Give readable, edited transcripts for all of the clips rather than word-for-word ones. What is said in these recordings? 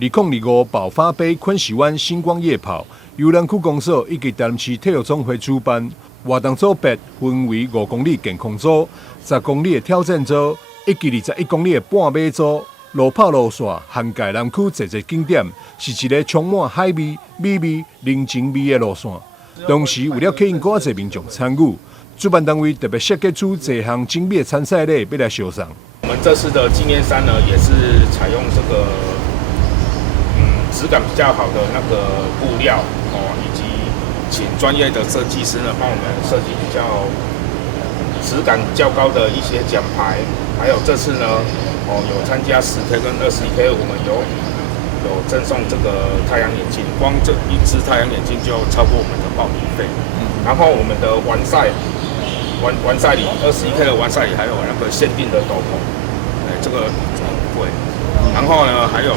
2025爆发杯昆士湾星光夜跑，由南区公所以及台南市体育总会主办。活动组别分为5公里健康组、10公里的挑战组，以及21公里的半马组。路跑路线涵盖南区侪个景点，是一个充满海味、美味、人情味的路线。同时，为了吸引更侪民众参与，主办单位特别设计出多项精美的参赛礼，要来销送。我们这次的纪念衫呢，也是采用这个质感比较好的那个布料以及请专业的设计师呢帮我们设计比较质感较高的一些奖牌。还有这次呢，有参加10K 跟21K，我们有赠送这个太阳眼镜，光这一只太阳眼镜就超过我们的报名费。然后我们的完赛礼21K 的完赛礼还有那个限定的斗篷，这个很贵。然后呢，还有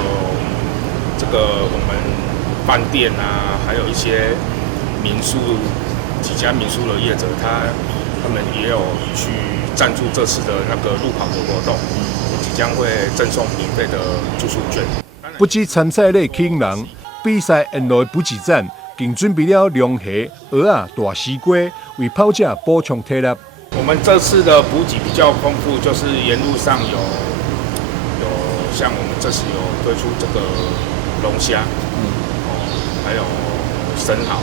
这个我们饭店啊，还有一些几家民宿的业者，他们也有去赞助这次的那个路跑的活动，即将会赠送免费的住宿券。不止参赛礼吸引人，比赛沿路的补给站更准备了龙虾、蚵仔、大西瓜，为跑者补充体力。我们这次的补给比较丰富，就是沿路上有像我们这次有推出这个龙虾，还有生蚝。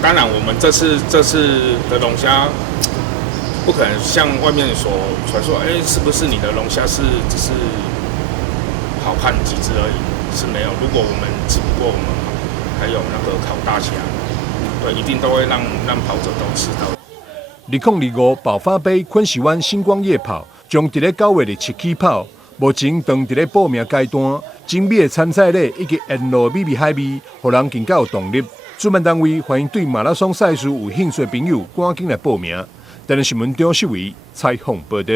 当然我们这次的龙虾不可能像外面所传说，是不是你的龙虾只是好看几只而已？是没有。如果我们只不过我们还有那个烤大虾，对，一定都会让跑者都吃到。2025爆发杯昆士湾星光夜跑将伫咧9月17起跑，目前当伫咧报名阶段，精美的参赛礼以及沿路美味海味，互人更加有动力。主办单位欢迎对马拉松赛事有兴趣的朋友赶紧来报名。台南新闻张秀维采访报道。